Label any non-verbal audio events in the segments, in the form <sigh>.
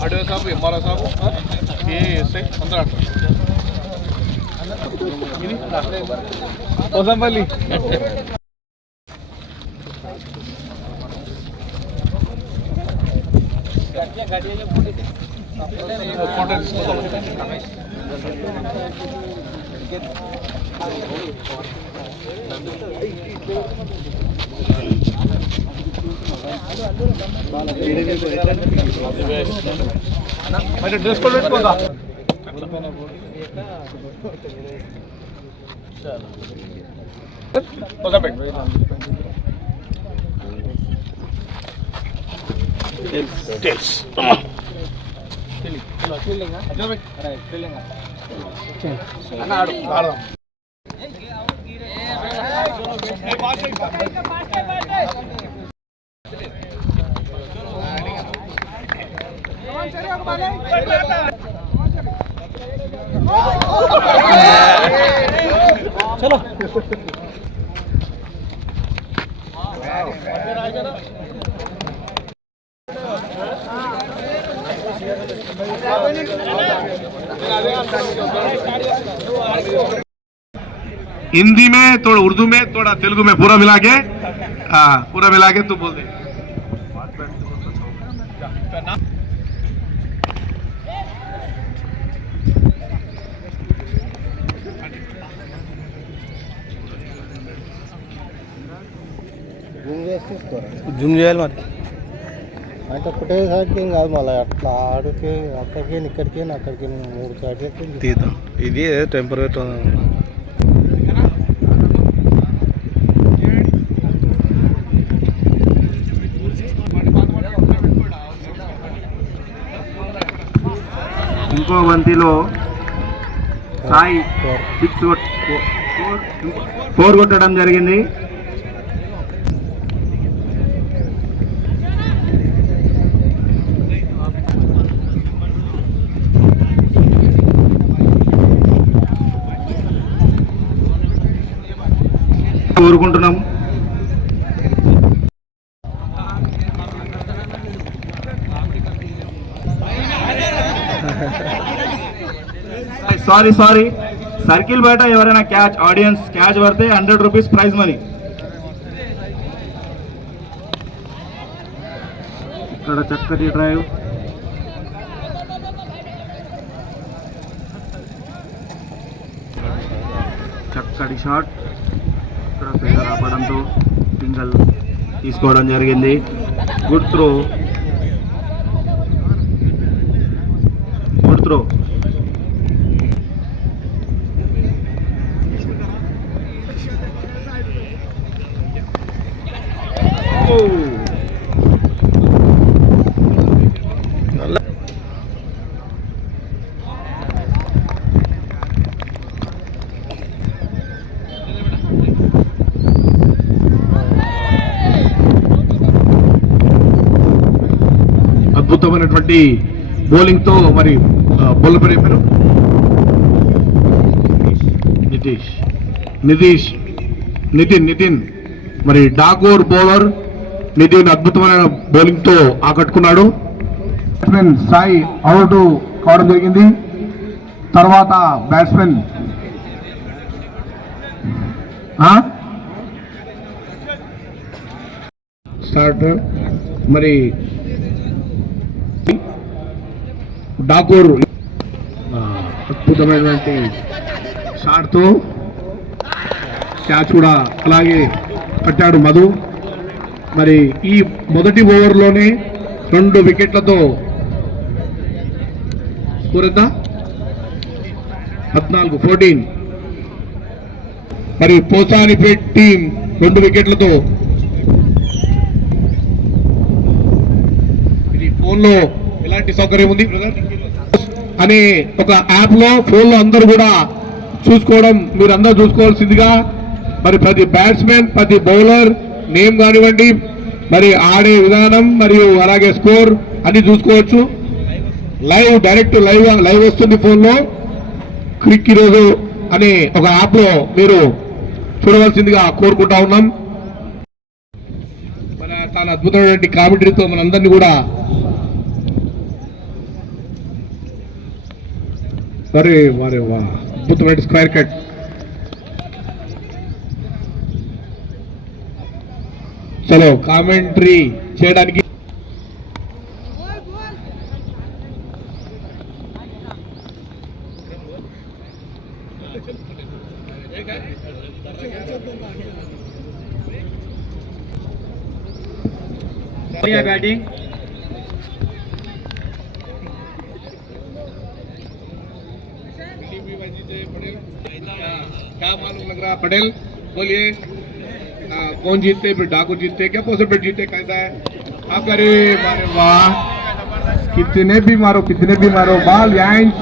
అడవి సాబు ఎంఆర్ఓ సాబు ఏ ఎస్ఐ అందరూ ఆడతారు ఇది పోసంపల్లి కాంటాక్ట్ తీసుకుందాం మరి డ్రెస్ కోడ్ పెట్టుకోగా हिंदी में थोड़ा उर्दू में थोड़ा तेलुगु में पूरा मिला के हाँ पूरा मिला के तू बोल दे। জুম मत అంటే ఒకటేసారికి ఏం కాదు మళ్ళీ అట్లా ఆడికి అక్కడికి ఇక్కడికి అక్కడికి మూడు సార్లు తీద్దాం. ఇది టెంపరీ ఇంకో బంతిలో సాయి సిక్స్ ఫోర్ కొట్టడం జరిగింది. కోరుకుంటున్నాము. సారీ సారీ సర్కిల్ బయట ఎవరైనా క్యాచ్ ఆడియన్స్ క్యాచ్ పడితే హండ్రెడ్ రూపీస్ ప్రైజ్ మనీ ఇక్కడ చక్కటి డ్రైవ్ చక్కటి షాట్ ఇక్కడ రావడంతో సింగల్ తీసుకోవడం జరిగింది. గుడ్ త్రో గుడ్ త్రో అద్భుతమైనటువంటి బౌలింగ్తో మరి బౌలర్ పేరు ఏం పేరు? నితీష్. నితీష్. నితిన్ నితిన్. మరి డాగోర్ బౌలర్ నితిన్ అద్భుతమైన బౌలింగ్తో ఆకట్టుకున్నాడు. బ్యాట్స్మెన్ సాయి అవుట్ కావడం జరిగింది. తర్వాత బ్యాట్స్మెన్ స్టార్ట్. మరి డాకూర్ అద్భుతమైనటువంటి షాట్తో క్యాచ్ కూడా అలాగే పట్టాడు మధు. మరి ఈ మొదటి ఓవర్లోనే రెండు వికెట్లతో స్కోర్ ఎంత పద్నాలుగు ఫోర్టీన్. మరి పోసానిపేట్ టీం రెండు వికెట్లతో ఇది ఫోన్లో ఎలాంటి సౌకర్యం ఉంది? అని అనే ఒక యాప్లో ఫోన్లో అందరూ కూడా చూసుకోవడం మీరు అందరూ చూసుకోవాల్సిందిగా మరి ప్రతి బ్యాట్స్మెన్ ప్రతి బౌలర్ నేమ్ కానివ్వండి మరి ఆడే విధానం మరియు అలాగే స్కోర్ అన్ని చూసుకోవచ్చు. లైవ్ డైరెక్ట్ లైవ్ లైవ్ వస్తుంది ఫోన్లో క్రిక్ ఈరోజు అనే ఒక యాప్లో మీరు చూడవలసిందిగా కోరుకుంటా ఉన్నాం. మన చాలా అద్భుతమైనటువంటి కామెంటరీతో మనందరినీ కూడా అరే వారే వా అద్భుతమైన స్క్వేర్ కట్ చలో కామెంటరీ చేయడానికి बैटिंग पटेल बोलिए कौन जीतते फिर डाकू जीतते क्या परसेंटेज जीते कैसा है? आप अरे वाह कितने भी मारो कितने भी मारो बाल यांच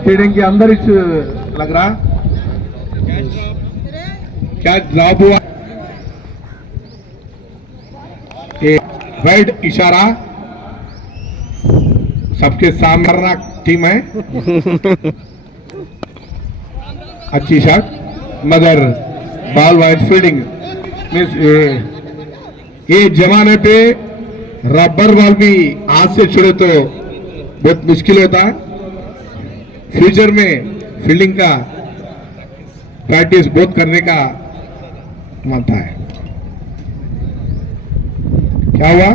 स्टेडियम के अंदर इस लग रहा क्या ड्रॉप हुआ? रेड इशारा। सबके सामने टीम है। <laughs> अच्छी शॉट मगर बॉल वाइड फील्डिंग। ये जमाने पे रबर बॉल भी हाथ से छुड़े तो बहुत मुश्किल होता। है फ्यूचर में फील्डिंग का प्रैक्टिस बहुत करने का मानता है। क्या हुआ?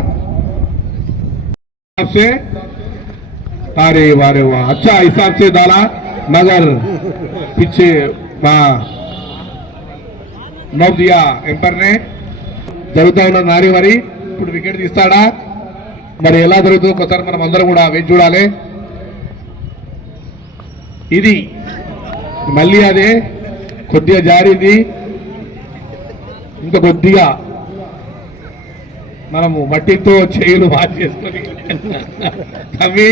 आपसे अरे वारे वाह अच्छा हिसाब से डाला, मगर पीछे నోట్ దియా ఎంపర్ జరుగుతా ఉన్న నారి మరి ఇప్పుడు వికెట్ తీస్తాడా? మరి ఎలా జరుగుతుందో ఒకసారి మనం అందరం కూడా వేచి చూడాలి. ఇది మళ్ళీ అదే కొద్దిగా జారింది. ఇంకా కొద్దిగా మనము మట్టితో చేతులు బాగా చేసుకొని. అవి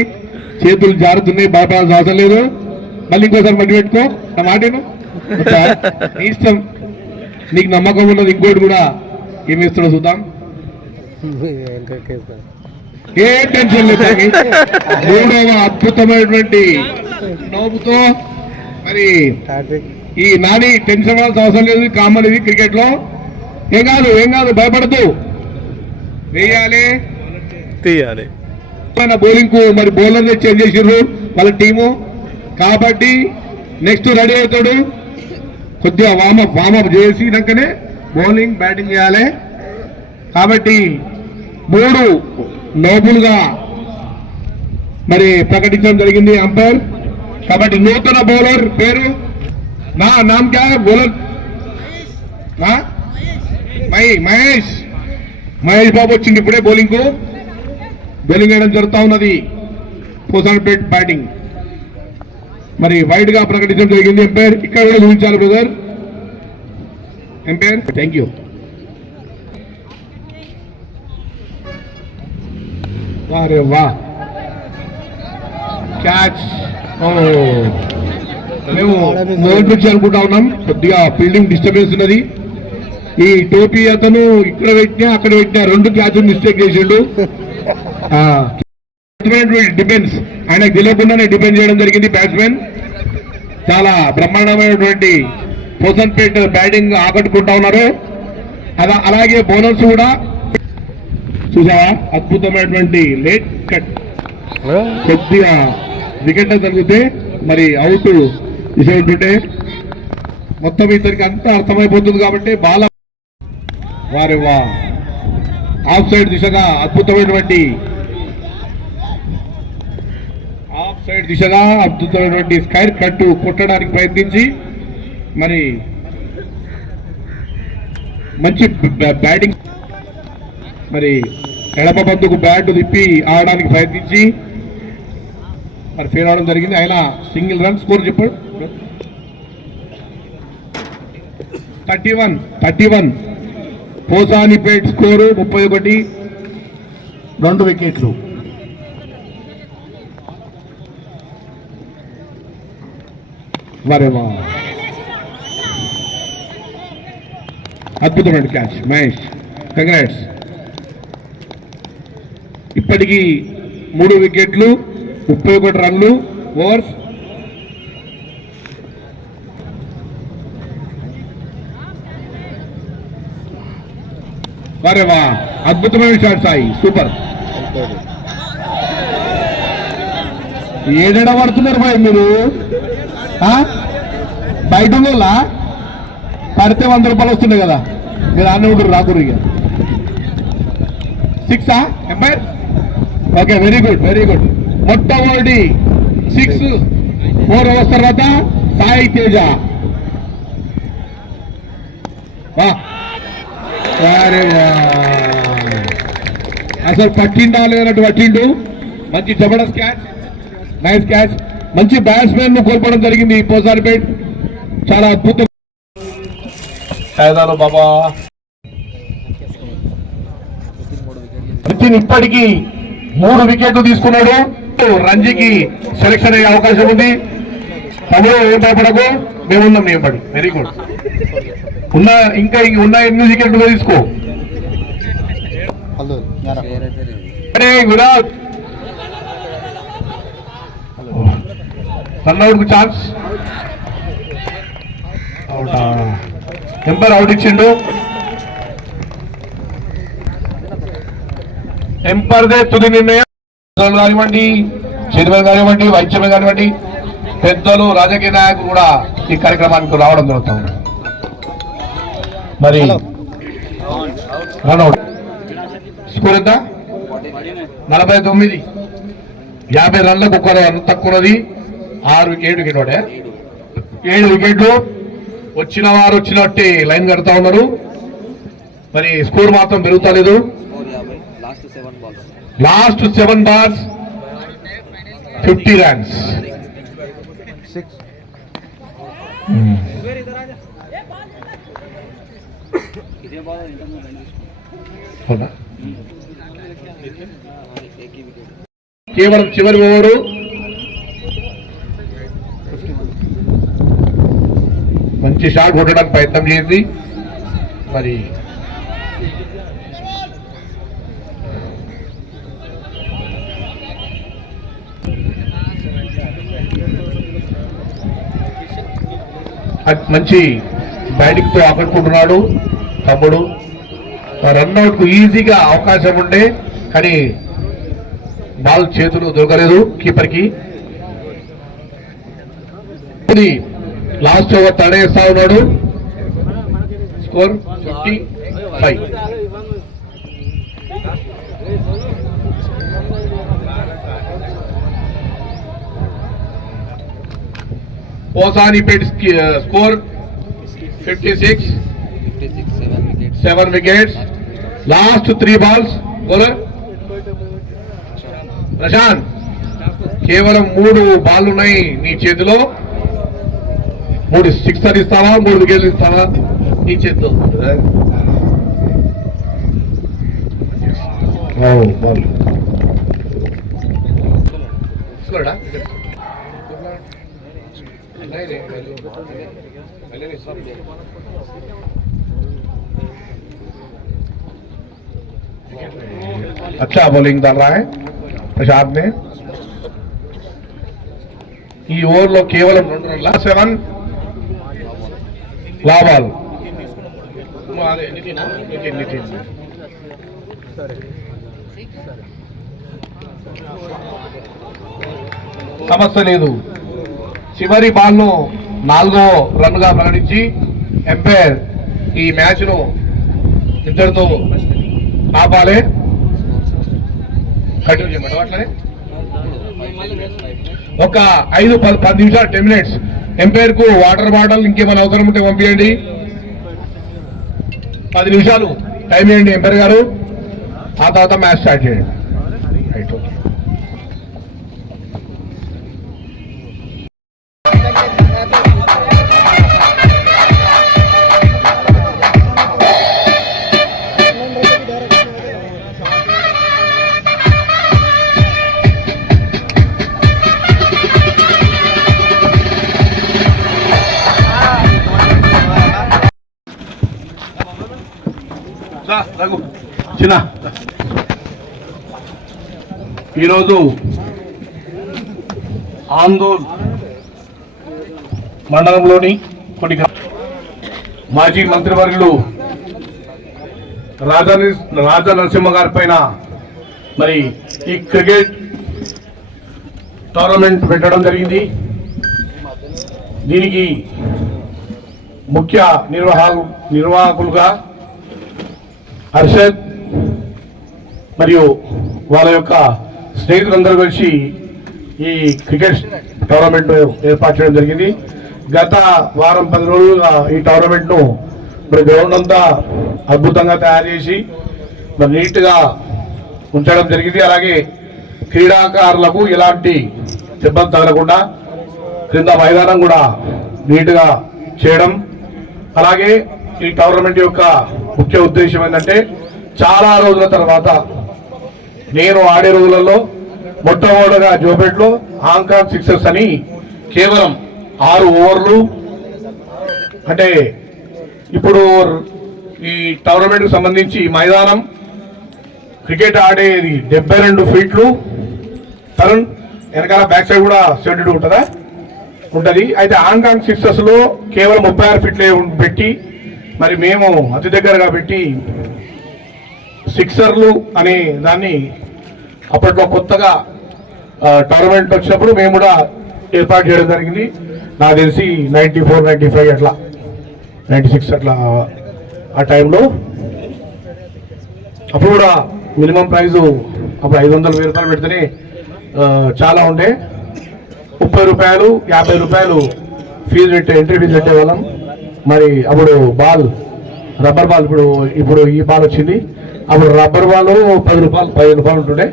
చేతులు జారుతున్నాయి భయపడాల్సిన అవసరం లేదు. మళ్ళీ ఇంకోసారి మట్టి పెట్టుకో నా మాటను. ఇష్టం. నీకు నమ్మకం ఉన్నది ఇంకోటి కూడా ఏమి ఇస్తాడో చూద్దాం. ఏ టెన్షన్ లేదు. మూడవ అద్భుతమైనటువంటి నోపుతో మరి ఈ నాని టెన్షన్ అవసరం లేదు కామన్ ఇది క్రికెట్లో ఏం కాదు ఏం కాదు భయపడద్దు. వేయాలి. తీయాలి. మన బౌలింగ్కు మరి బౌలర్ చేంజ్ చేసిర్రు వాళ్ళ టీము కాబట్టి నెక్స్ట్ రెడీ అవుతాడు. కొద్దిగా వామప్ వామప్ చేసినాకనే బౌలింగ్ బ్యాటింగ్ చేయాలి. కాబట్టి మూడు నోబుల్గా మరి ప్రకటించడం జరిగింది అంపైర్. కాబట్టి నూతన బౌలర్ పేరు నా నామ్ క్యా? బౌలర్? మై మహేష్. మహేష్. బాబు వచ్చింది ఇప్పుడే బౌలింగ్ బౌలింగ్ వేయడం జరుగుతూ ఉన్నది. పోసాన్పేట్ బ్యాటింగ్ మరి వైడ్గా ప్రకటించడం జరిగింది. ఎంపైర్ ఇక్కడ కూడా చూపించాలి బ్రదర్. ఎంపైర్ థ్యాంక్ యూ వారే వా. క్యాచ్ మేము మొదటి నుంచి అనుకుంటా ఉన్నాం. కొద్దిగా ఫీల్డింగ్ డిస్టర్బెన్స్ ఉన్నది. ఈ టోపీ అతను ఇక్కడ పెట్టినా అక్కడ పెట్టినా రెండు క్యాచ్ మిస్టేక్ చేసిండు. <laughs> డిఫెన్స్ ఆయనకు తెలియకుండానే డిఫెన్స్ చేయడం జరిగింది బ్యాట్స్మెన్ చాలా బ్రహ్మాండమైనటువంటి పోసన్పేట్ బ్యాటింగ్ ఆకట్టుకుంటా ఉన్నారు. అలా అలాగే బౌలర్స్ కూడా చూసావా? అద్భుతమైనటువంటి లేట్ కట్ కొద్దిగా వికెట్ తగ్గితే మరి అవుట్ విషయంటుంటే మొత్తం ఇతనికి అంతా అర్థమైపోతుంది కాబట్టి బాల వారి ఆఫ్ సైడ్ దిశగా అద్భుతమైనటువంటి ఆఫ్ సైడ్ దిశగా అద్భుతమైనటువంటి స్కైర్ కట్టు కొట్టడానికి ప్రయత్నించి మరి మంచి బ్యాటింగ్ మరి ఎడమ బందుకు బ్యాట్ తిప్పి ఆడడానికి ప్రయత్నించి మరి ఫెయిల్ అవడం జరిగింది. ఆయన సింగిల్ రన్ స్కోర్ చెప్పాడు. Thirty one thirty one. Posanipet score ముప్పై ఒకటి. రెండు వికెట్లు. వరేవా అద్భుతమైన క్యాచ్ మహేష్. కంగ్రాట్స్ ఇప్పటికీ మూడు వికెట్లు ముప్పై ఒకటి రన్లు ఓవర్స్ వరే వా అద్భుతమైన షాట్ సాయి. సూపర్ ఏడెడ పడుతున్నారు బాయ్ మీరు? బయట ఉన్నోళ్ళా? పడితే వంద రూపాయలు వస్తున్నాయి కదా. మీరు అన్న ఉంటారు రాకూరు ఇక. సిక్సా umpire okay very good very good మొట్టమొదటి సిక్స్ ఫోర్ అవర్స్ తర్వాత సాయి తేజ. అసలు పట్టిండా లేనట్టు పట్టిండు. మంచి జబర్దస్త్ క్యాచ్ నైస్ క్యాచ్ మంచి బ్యాట్స్మెన్ను కోల్పోవడం జరిగింది ఈ పోసారిపేట్ చాలా అద్భుతం బాబా. నితిన్ ఇప్పటికీ మూడు వికెట్లు తీసుకున్నాడు. రంజీకి సెలెక్షన్ అయ్యే అవకాశం ఉంది. తమ్ముడు ఏం భయపడకు. మేమున్నాం మేము పడి. వెరీ గుడ్ ఉన్న ఇంకా ఇంక ఉన్న ఎన్ని వికెట్లు తీసుకో. Virat. Run out chance umpire out ఇచ్చిండు. ఎంపర్దే తుది నిర్ణయం. కానివ్వండి చైర్మన్ కానివ్వండి వైస్ చైర్మన్ కానివ్వండి పెద్దలు రాజకీయ నాయకులు కూడా ఈ కార్యక్రమానికి రావడం జరుగుతుంది. మరి రన్అవుట్ స్కోర్ ఎంత? నలభై తొమ్మిది. యాభై రన్లకు ఒక రన్ తక్కువది. ఆరు ఏడు వికెట్ ఏడు వికెట్లు. వచ్చిన వారు వచ్చినట్టే లైన్ కడతా ఉన్నారు. మరి స్కోర్ మాత్రం పెరుగుతలేదు last seven balls last seven balls. Fifty runs. కేవలం చివరి ఓవరు. మంచి షాట్ కొట్టడానికి ప్రయత్నం చేసి మరి మంచి బ్యాటింగ్తో ఆకట్టుకుంటున్నాడు తమ్ముడు. రన్అట్కు ఈజీగా అవకాశం ఉండే కానీ బాల్ చేతులు దొరకలేదు కీపర్కి లాస్ట్ ఓవర్ తడేస్తా ఉన్నాడు. Score fifty five. Posanipet score fifty six. Seven seven wickets. Last three balls. Bowler. Prashant. కేవలం మూడు బాల్ ఉన్నాయి నీ చేతిలో. మూడు సిక్స్ ఇస్తావా మూడు వికెట్లు ఇస్తావా నీ చేతిలో Oh, ball. తీసుకోలేడా? अच्छा बॉलिंग डाल रहा है प्रसाद ने ఈ ఓవర్లో కేవలం రెండు రన్ల సెవెన్ లాభాలు. సమస్య లేదు. చివరి బాల్ను నాలుగో రన్గా ప్రకటించి ఎంపైర్ ఈ మ్యాచ్ను ఇద్దరితో ఆపాలి. కంటిన్యూ చేయమంటావా అట్లనే? ఒక ఐదు పది పది నిమిషాలు టెన్ మినిట్స్ ఎంపైర్కు వాటర్ బాటిల్ ఇంకేమైనా అవసరం ఉంటే పంపించండి పది నిమిషాలు. టైం ఇవ్వండి ఎంపైర్ గారు. ఆ తర్వాత మ్యాచ్ స్టార్ట్ చేయండి. ఈరోజు ఆందోళ్ మండలంలోని కొన్ని మాజీ మంత్రివర్యులు రాజా రాజా నరసింహ గారి పైన మరి ఈ క్రికెట్ టోర్నమెంట్ పెట్టడం జరిగింది. దీనికి ముఖ్య నిర్వాహ నిర్వాహకులుగా హర్షద్ మరియు వాళ్ళ యొక్క స్నేహితులందరూ కలిసి ఈ క్రికెట్ టోర్నమెంట్ ఏర్పాటు చేయడం జరిగింది. గత వారం పది రోజులుగా ఈ టోర్నమెంట్ను మరి గ్రౌండ్ అంతా అద్భుతంగా తయారు చేసి మరి నీట్గా ఉంచడం జరిగింది. అలాగే క్రీడాకారులకు ఎలాంటి ఇబ్బంది తగలకుండా క్రింద మైదానం కూడా నీట్గా చేయడం. అలాగే ఈ టోర్నమెంట్ యొక్క ముఖ్య ఉద్దేశం ఏంటంటే చాలా రోజుల తర్వాత నేను ఆడే రోజులలో మొట్టమొదటిగా జోబెట్లో హాంకాంగ్ సిక్సెస్ అని కేవలం ఆరు ఓవర్లు. అంటే ఇప్పుడు ఈ టోర్నమెంట్కి సంబంధించి మైదానం క్రికెట్ ఆడేది డెబ్బై రెండు ఫీట్లు. తరుణ్ వెనకాల బ్యాక్ సైడ్ కూడా సెవెంటీ ఉంటుందా? ఉంటుంది. అయితే హాంకాంగ్ సిక్సెస్లో కేవలం ముప్పై ఆరు ఫీట్లే పెట్టి మరి మేము అతి దగ్గరగా పెట్టి సిక్సర్లు అనే దాన్ని అప్పట్లో కొత్తగా టోర్నమెంట్ వచ్చినప్పుడు మేము కూడా ఏర్పాటు చేయడం జరిగింది. నాకు తెలిసి నైంటీ ఫోర్ నైంటీ ఫైవ్ అట్లా నైంటీ సిక్స్ అట్లా ఆ టైంలో అప్పుడు కూడా మినిమం ప్రైజు అప్పుడు ఐదు వందల వెయ్యి రూపాయలు పెడితేనే చాలా ఉండే. ముప్పై రూపాయలు యాభై రూపాయలు ఫీజు పెట్టే ఎంట్రీ ఫీజు పెట్టేవాళ్ళం మరి అప్పుడు బాల్ రబ్బర్ బాల్ ఇప్పుడు ఇప్పుడు ఈ బాల్ వచ్చింది. అప్పుడు రబ్బర్ బాల్ పది రూపాయలు పదిహేను రూపాయలు ఉంటుండే.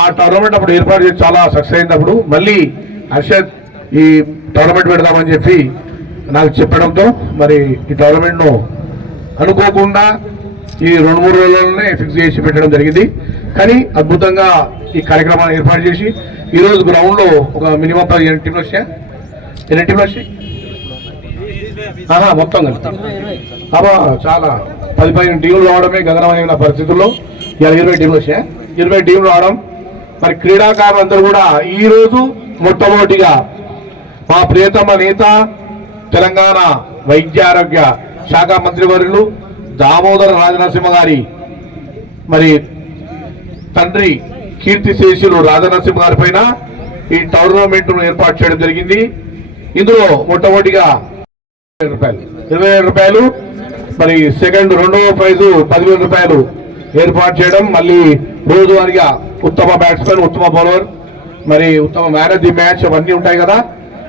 ఆ టోర్నమెంట్ అప్పుడు ఏర్పాటు చేసి చాలా సక్సెస్ అయినప్పుడు మళ్ళీ హర్షద్ ఈ టోర్నమెంట్ పెడదామని చెప్పి నాకు చెప్పడంతో మరి ఈ టోర్నమెంట్ను అనుకోకుండా ఈ రెండు మూడు రోజుల్లోనే ఫిక్స్ చేసి పెట్టడం జరిగింది. కానీ అద్భుతంగా ఈ కార్యక్రమాన్ని ఏర్పాటు చేసి ఈరోజు గ్రౌండ్లో ఒక మినిమం పదిహేను టీంలు వచ్చాయి? ఎన్ని టీంలు వచ్చాయి? మొత్తం కలిపి. అబ్బా చాలా. పది పదిహేను టీంలు రావడమే గగనమైన పరిస్థితుల్లో. ఇలా ఇరవై టీంలు వచ్చాయి? ఇరవై టీంలు రావడం మరి క్రీడాకారులందరూ కూడా ఈ రోజు మొట్టమొదటిగా మా ప్రియతమ నేత తెలంగాణ వైద్య ఆరోగ్య శాఖ మంత్రివర్యులు దామోదర రాజనరసింహ గారి మరి తండ్రి కీర్తి శేషులు రాజనరసింహ గారి పైన ఈ టోర్నమెంట్ను ఏర్పాటు చేయడం జరిగింది. ఇందులో మొట్టమొదటిగా ఇరవై రూపాయలు. ఇరవై వేల రూపాయలు మరి సెకండ్ రెండవ ప్రైజు పదివేల రూపాయలు. ఏర్పాటు చేయడం మళ్ళీ రోజువారీగా ఉత్తమ బ్యాట్స్మెన్ ఉత్తమ బౌలర్ మరి ఉత్తమ మ్యాన్ ఆఫ్ ది మ్యాచ్ అవన్నీ ఉంటాయి కదా.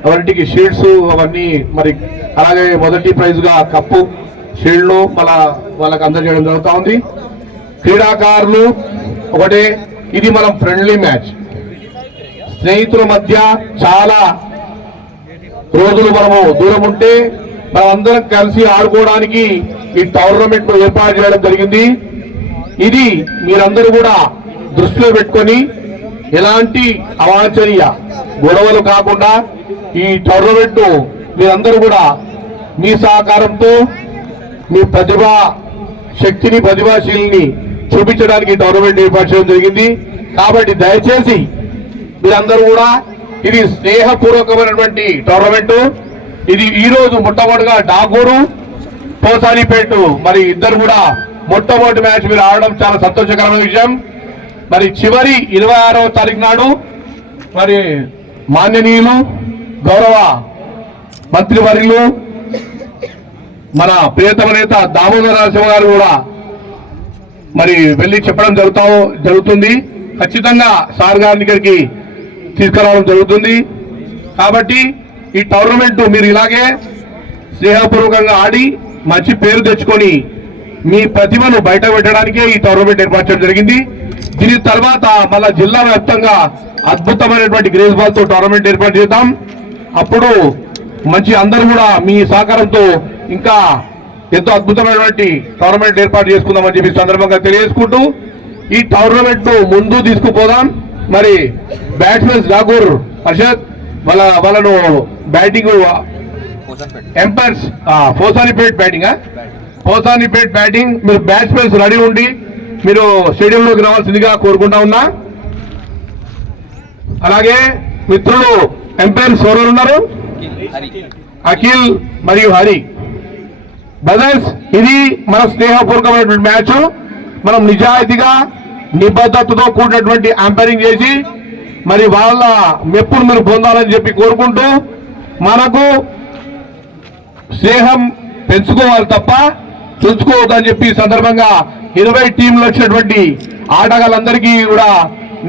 అవన్నిటికి షీల్డ్స్ అవన్నీ మరి అలాగే మొదటి ప్రైజ్గా కప్పు షీల్డ్లు మళ్ళా వాళ్ళకి అందజేయడం జరుగుతూ ఉంది. క్రీడాకారులు ఒకటే ఇది మనం ఫ్రెండ్లీ మ్యాచ్ స్నేహితుల మధ్య చాలా రోజులు మనము దూరం ఉంటే మనం అందరం కలిసి ఆడుకోవడానికి ఈ టోర్నమెంట్ ఏర్పాటు చేయడం జరిగింది. ఇది మీరందరూ కూడా దృష్టిలో పెట్టుకొని ఎలాంటి అవాంఛనీయ గొడవలు కాకుండా ఈ టోర్నమెంట్ మీరందరూ కూడా మీ సహకారంతో మీ ప్రతిభా శక్తిని ప్రతిభాశీలిని చూపించడానికి ఈ టోర్నమెంట్ ఏర్పాటు చేయడం జరిగింది. కాబట్టి దయచేసి మీరందరూ కూడా ఇది స్నేహపూర్వకమైనటువంటి టోర్నమెంట్. ఇది ఈరోజు మొట్టమొదటిగా డాగూరు పోసానిపేట మరి ఇద్దరు కూడా మొట్టమొదటి మ్యాచ్ మీరు ఆడడం చాలా సంతోషకరమైన విషయం. మరి చివరి ఇరవై ఆరవ తారీఖు నాడు మరి మాన్యనీయులు గౌరవ మంత్రివర్యులు మన ప్రియతమ నేత దామోదర నరసింహ గారు కూడా మరి వెళ్ళి చెప్పడం జరుగుతా జరుగుతుంది. ఖచ్చితంగా సార్ గారి దగ్గరికి తీసుకురావడం జరుగుతుంది. కాబట్టి ఈ టోర్నమెంట్ మీరు ఇలాగే స్నేహపూర్వకంగా ఆడి మంచి పేరు తెచ్చుకొని మీ ప్రతిభను బయట పెట్టడానికే ఈ టోర్నమెంట్ ఏర్పాటు చేయడం జరిగింది. దీని తర్వాత మళ్ళా జిల్లా వ్యాప్తంగా అద్భుతమైనటువంటి గ్రేస్ బాల్తో టోర్నమెంట్ ఏర్పాటు చేద్దాం. అప్పుడు మంచి అందరూ కూడా మీ సహకారంతో ఇంకా ఎంతో అద్భుతమైనటువంటి టోర్నమెంట్ ఏర్పాటు చేసుకుందామని చెప్పి సందర్భంగా తెలియజేసుకుంటూ ఈ టోర్నమెంట్ను ముందు తీసుకుపోదాం. మరి బ్యాట్స్మెన్స్ ఠాకూర్ హర్షద్ వాళ్ళ వాళ్ళను batting umpires Posanipet batting. Posanipet batting మీరు బ్యాట్స్మెన్స్ రెడీ ఉండి మీరు స్టేడియంలోకి రావాల్సిందిగా కోరుకుంటా ఉన్నా. అలాగే మిత్రులు ఎంపైర్స్ సోరలు ఉన్నారు. అఖిల్ మరియు హరి. బ్రదర్స్ ఇది మన స్నేహపూర్వకమైనటువంటి మ్యాచ్. మనం నిజాయితీగా నిబద్ధతతో కూడినటువంటి అంపైరింగ్ చేసి మరి వాళ్ళ మెప్పును మీరు పొందాలని చెప్పి కోరుకుంటూ మనకు స్నేహం పెంచుకోవాలి తప్ప చుంచుకోవద్దని చెప్పి సందర్భంగా ఇరవై టీంలు వచ్చినటువంటి ఆటగాళ్ళందరికీ కూడా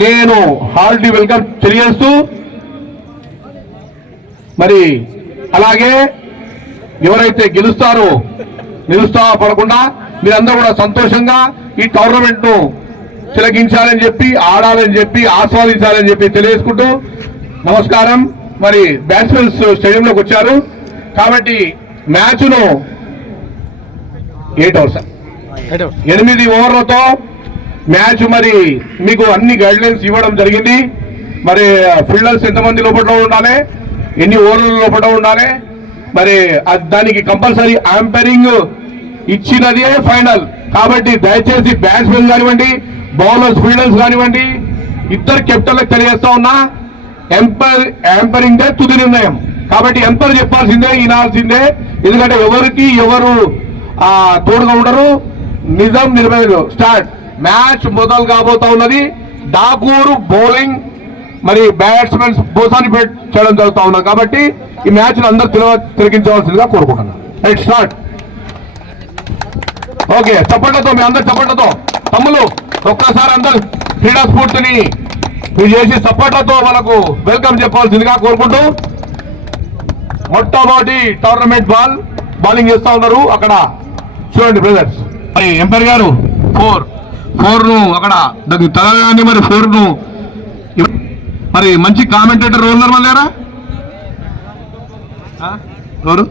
నేను హార్టీ వెల్కమ్ తెలియజేస్తూ మరి అలాగే ఎవరైతే గెలుస్తారో నిరుత్సాహపడకుండా మీరందరూ కూడా సంతోషంగా ఈ టోర్నమెంట్ను తిలగించాలని చెప్పి ఆడాలని చెప్పి ఆస్వాదించాలని చెప్పి తెలియజేసుకుంటూ నమస్కారం. మరి బ్యాట్స్మెన్స్ స్టేడియంలోకి వచ్చారు. కాబట్టి మ్యాచ్ను ఎయిట్ అవర్స్. ఎనిమిది ఓవర్లతో మ్యాచ్ మరి మీకు అన్ని గైడ్ లైన్స్ ఇవ్వడం జరిగింది. మరి ఫీల్డర్స్ ఎంతమంది లోపల ఉండాలి? ఎన్ని ఓవర్ల లోపల ఉండాలి? మరి దానికి కంపల్సరీ యాంపరింగ్ ఇచ్చినదే ఫైనల్ కాబట్టి దయచేసి బ్యాట్స్మెన్ కానివ్వండి బౌలర్స్ ఫీల్డర్స్ కానివ్వండి ఇద్దరు కెప్టెన్లకు తెలియజేస్తా ఉన్నా ఎంపైర్ యాంపరింగ్ దే తుది నిర్ణయం. కాబట్టి ఎంపైర్ చెప్పాల్సిందే వినాల్సిందే. ఎందుకంటే ఎవరికి ఎవరు తోడుగా ఉండరు. నిజం నిర్భయులు స్టార్ట్. మ్యాచ్ మొదలు కాబోతా ఉన్నది. డాకూరు బౌలింగ్ మరి బ్యాట్స్మెన్స్ బోసాని పెట్టడం చేయడం జరుగుతా ఉన్నది. కాబట్టి ఈ మ్యాచ్ అందరూ తిరగ తిరిగించవలసిందిగా కోరుకుంటున్నాను. Right start. ఓకే చప్పట్లతో మీ అందరు చప్పట్లతో. తమ్ములు ఒక్కసారి అందరు క్రీడా స్ఫూర్తిని మీరు చేసి చప్పట్లతో వాళ్ళకు వెల్కమ్ చెప్పాల్సిందిగా కోరుకుంటూ మొట్టమొదటి టోర్నమెంట్ బాల్ బౌలింగ్ చేస్తూ ఉన్నారు అక్కడ. చూడండి బ్రదర్స్ మరి ఎంపైర్ గారు ఫోర్. ఫోర్ను అక్కడ దానికి తలగానే మరి ఫోర్ను మరి మంచి కామెంటేటర్ రోల్ మళ్ళీ ఎవరు